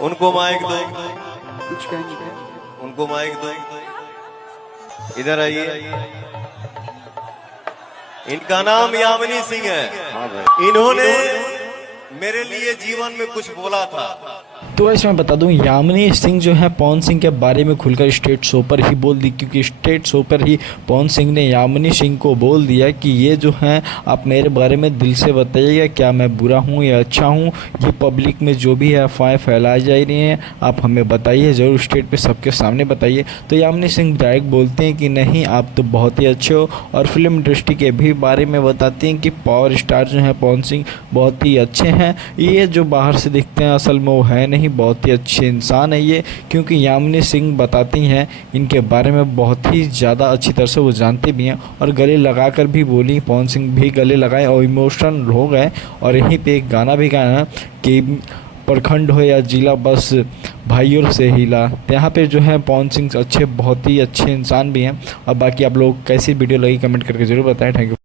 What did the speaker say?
उनको माइक दो, कुछ कहेंगे? उनको माइक दो, इधर आइए। इनका नाम यामिनी सिंह है। इन्होंने मेरे लिए जीवन में कुछ बोला था। तो ऐसे मैं बता दूं, यामिनी सिंह जो है पवन सिंह के बारे में खुलकर स्टेट शो पर ही बोल दी, क्योंकि स्टेट शो पर ही पवन सिंह ने यामिनी सिंह को बोल दिया कि ये जो है आप मेरे बारे में दिल से बताइएगा, क्या मैं बुरा हूँ या अच्छा हूँ। ये पब्लिक में जो भी अफवाहें फैलाई जा रही हैं आप हमें बताइए, ज़रूर स्टेट पे सबके सामने बताइए। तो यामिनी सिंह डायरेक्ट बोलते हैं कि नहीं, आप तो बहुत ही अच्छे हो, और फिल्म इंडस्ट्री के भी बारे में बताते हैं कि पावर स्टार जो है पवन सिंह बहुत ही अच्छे हैं। ये जो बाहर से दिखते हैं असल में वो है नहीं, बहुत ही अच्छे इंसान है ये, क्योंकि यामिनी सिंह बताती हैं इनके बारे में बहुत ही ज़्यादा अच्छी तरह से वो जानते भी हैं, और गले लगाकर भी बोली। पवन सिंह भी गले लगाए और इमोशनल हो गए, और यहीं पे एक गाना भी गाया कि प्रखंड हो या जिला बस भाइयों से हिला। तो यहाँ पे जो है पवन सिंह अच्छे, बहुत ही अच्छे इंसान भी हैं। और बाकी आप लोग कैसी वीडियो लगी कमेंट करके ज़रूर बताएं। Thank you.